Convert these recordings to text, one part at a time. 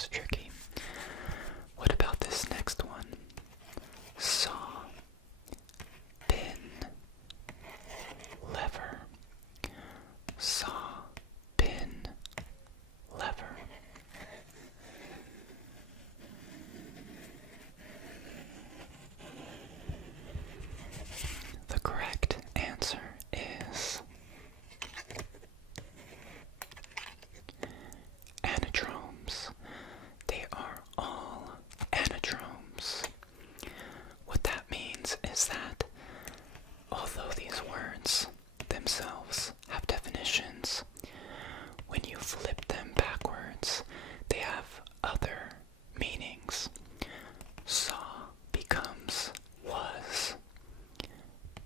was tricky. What about this next one? Saw, pin, lever. Saw, pin, lever. The correct answer is anadromes. They are all anadromes. What that means is that although these words themselves have definitions, when you flip them backwards, they have other meanings. Saw becomes was.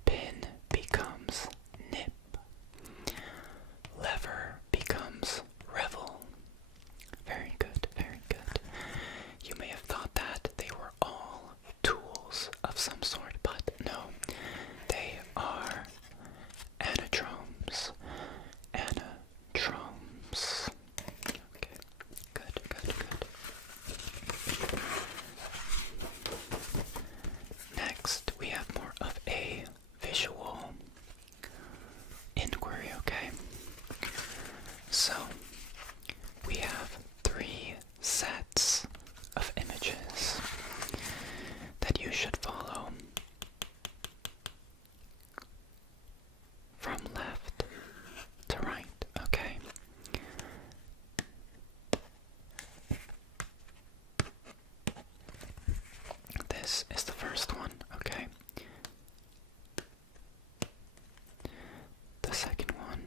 Pin becomes nip. Lever becomes revel. Very good, very good. You may have thought that they were all tools of some sort, but no. They are anadromes. Anadromes. Okay, good, good, good. Next, we have more of a visual inquiry, okay? So, we have 3 sets of images that you should follow from left to right, okay? This is the first one, okay? The second one.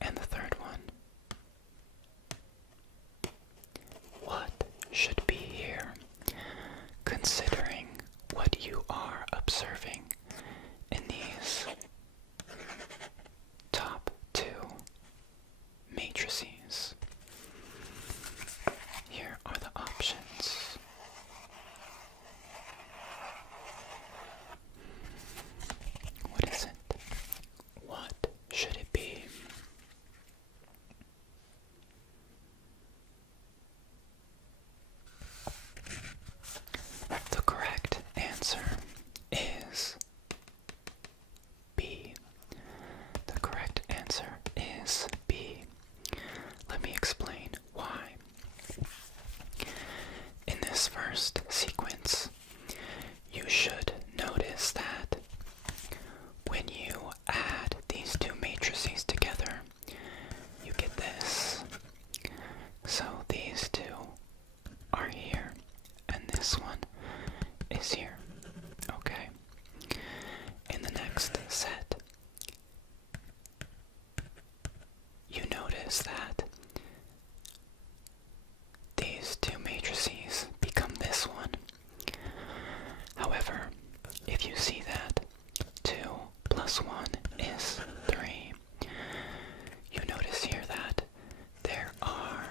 And the third one. What should be here, considering what you are observing in these top 2 matrices? Here are the options. What is it? What should it be? The correct answer is B. The correct answer is B. Let me explain why. In this first sequence, you should notice that when you add these 2 matrices together, you get this. So these 2 are here, and this one is here, okay? In the next set, you notice that these 2 matrices become this one. However, if you see that 2 plus 1 is 3, you notice here that there are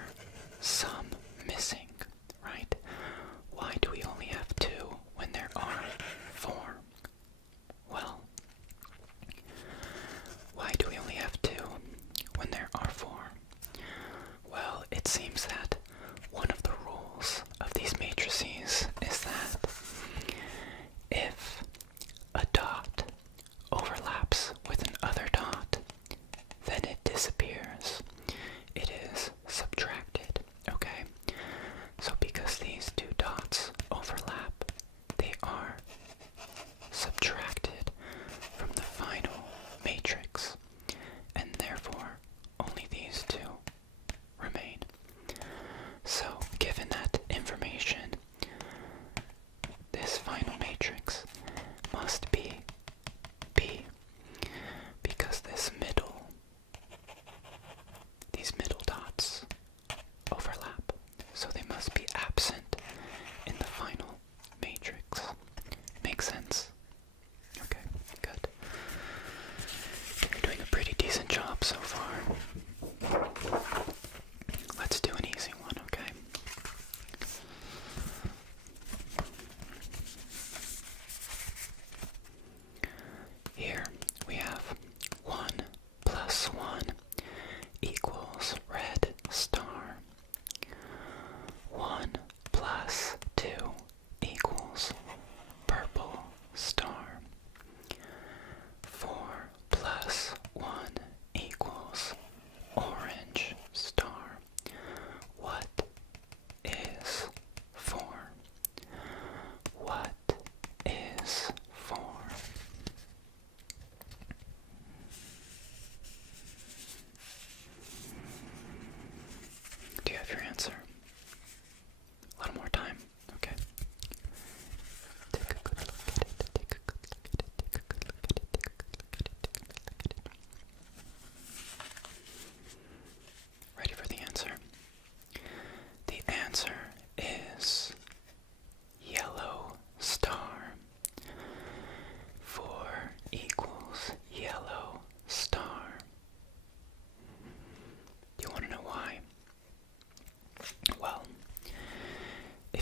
some missing, right? Why do we only have 2 when there are 4? Well, why do we only have 2 when there are 4? Well, it seems that one of the rules of these matrices is that if a dot overlaps with another dot, then it disappears. It is subtracted, okay? So because these 2 dots overlap, they are subtracted from the final matrix, and therefore only these 2 remain.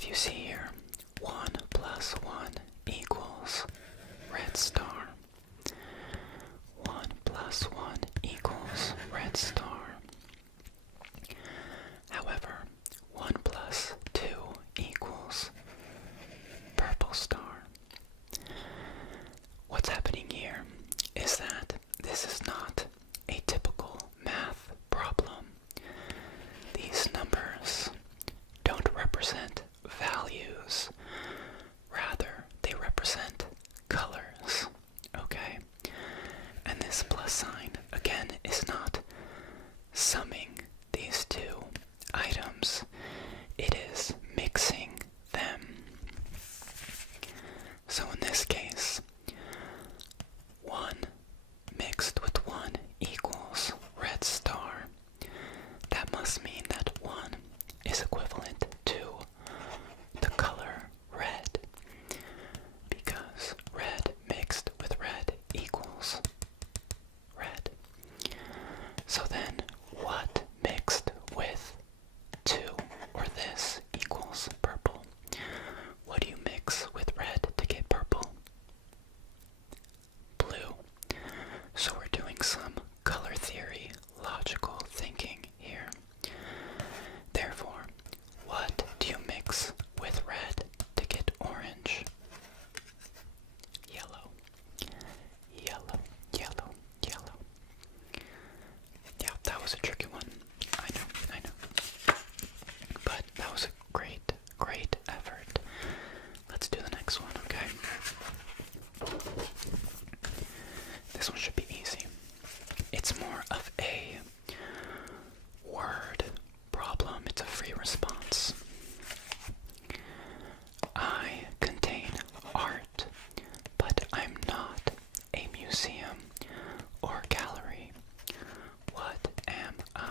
if you see here, 1 plus 1 equals red star. 1 plus 1 equals red star. However, 1 plus 2 equals purple star. What's happening here is that this is not a typical math problem. These numbers don't represent values. Rather, they represent colors, okay? And this plus sign, again, is not summing these two items. It is mixing them. So in this case, 1 mixed with 1 equals red star. That must mean that 1 is equivalent to the color red, because red mixed with red equals red. So then, what mixed with 2, or this, equals purple? What do you mix with red to get purple? Blue. So we're doing some color theory, logical thinking here. Therefore, what do you mix with red to get orange? Yellow. Yellow, yellow, yellow. Yeah, that was a tricky one. I know. But that was a great, great effort. Let's do the next one, okay? This one should be easy. It's more of a word problem. It's a free response. I contain art, but I'm not a museum or gallery. What am I?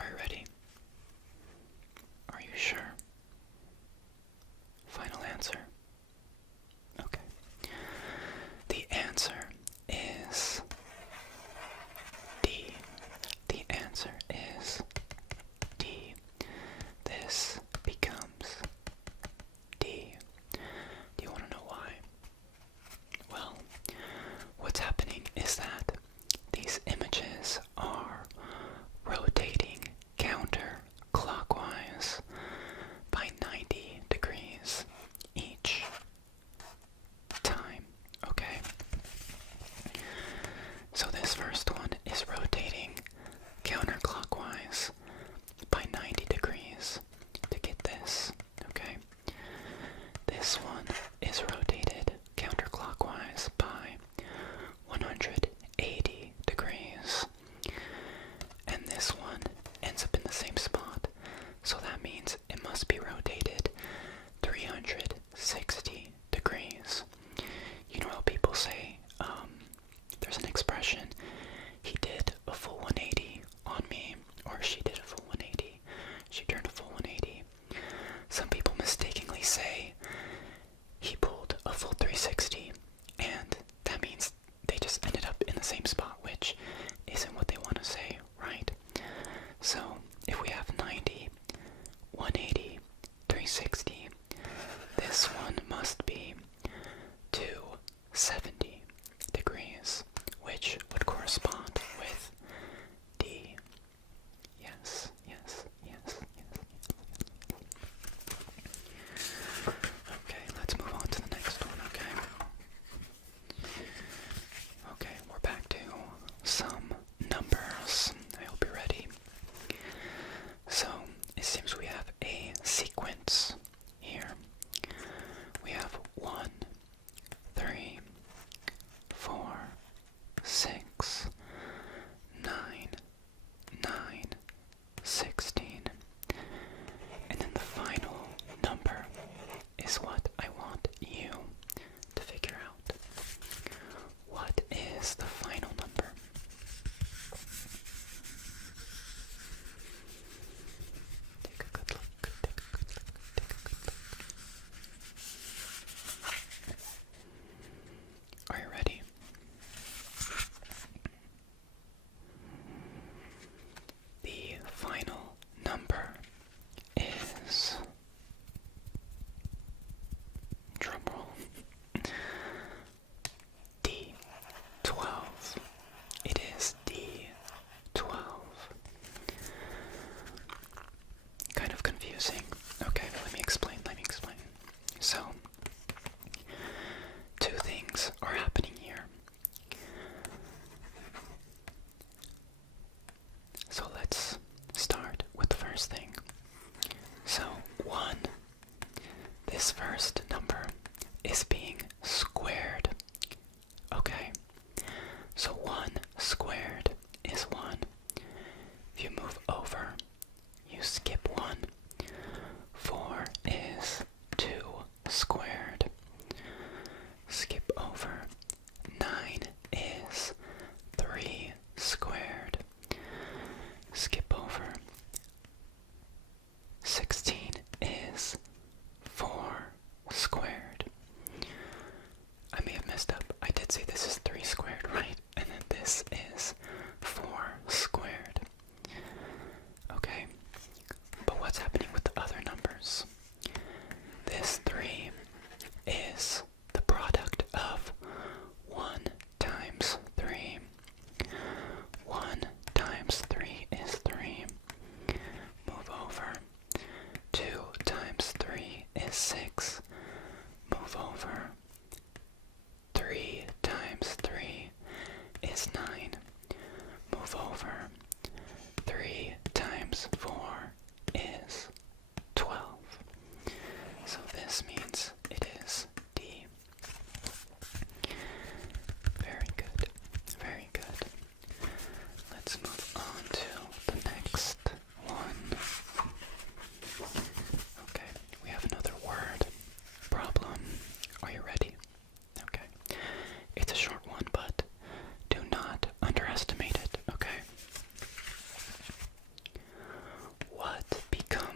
Are you ready? Are you sure? Final answer? Okay. The answer is D. The answer is D. This becomes D. Do you want to know why? Well, what's happening is that these images are rotating counter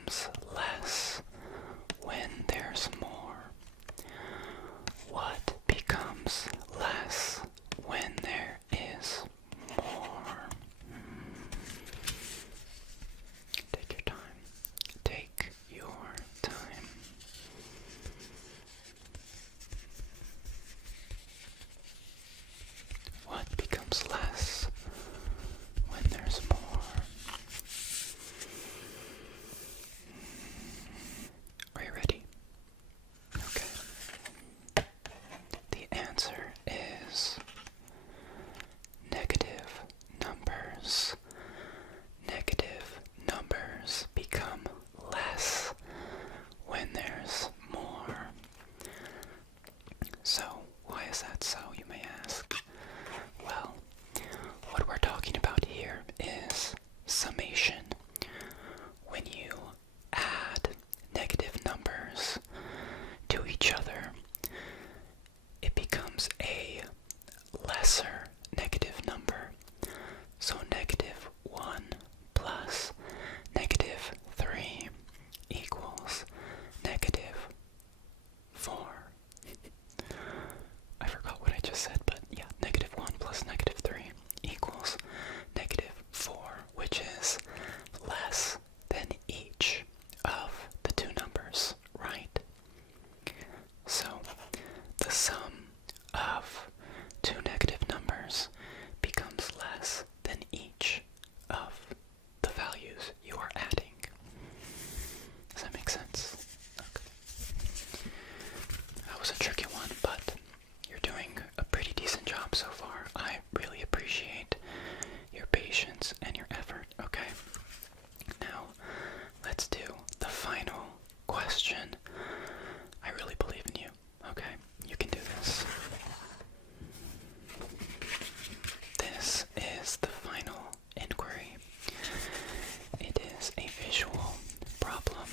becomes less when there's more? What becomes less when there is more? Take your time. Take your time. What becomes less when there's more? Are you ready? Okay. The answer is negative numbers. Negative numbers become less when there's more. So, why is that so, you may ask? Well, what we're talking about here is summation. When you add negative numbers to each other, it becomes a lesser negative number. So negative 1 plus negative 3 equals negative 4. I forgot what I just said, but yeah, negative 1 plus negative 3 equals negative 4, which is less than each of the two numbers, right? So, the sum of two negative numbers becomes less than each of the values you are adding. Does that make sense? Okay. That was a tricky one, but you're doing a pretty decent job so far. I really appreciate your patience and your effort, okay? Now, let's do the final question. I really believe in you, okay? You can do this. This is the final inquiry. It is a visual problem.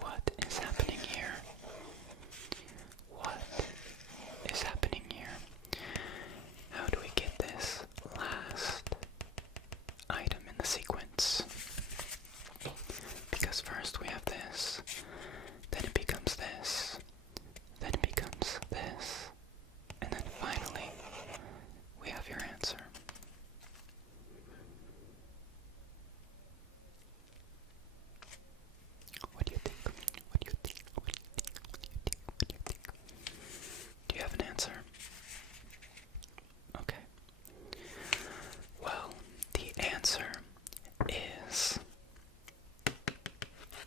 What is happening here? What is happening here? How do we get this last item in the sequence? Because first we have this, then it becomes this, then it becomes this, and then finally we have your answer. What do you think? What do you think? What do you think? What do you think? What do you think? Do you have an answer? Okay. Well, the answer is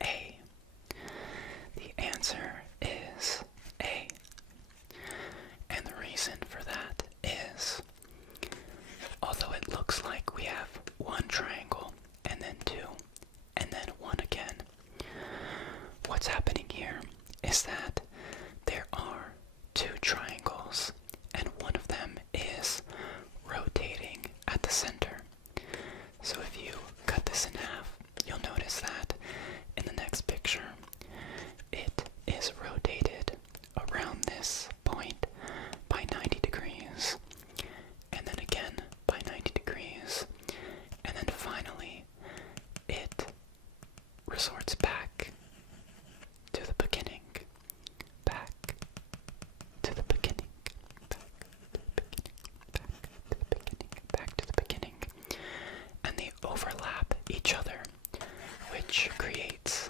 A. The answer is A. And the reason for that is, although it looks like we have one triangle, and then two, and then one again, what's happening here is that there are two triangles, and one of them is rotating at the center. So if you cut this in half, you'll notice that in the next picture, it is rotated around this point by 90 degrees, and then again by 90 degrees, and then finally it resorts back to the beginning, back to the beginning, back to the beginning, back to the beginning, and they overlap each other, which creates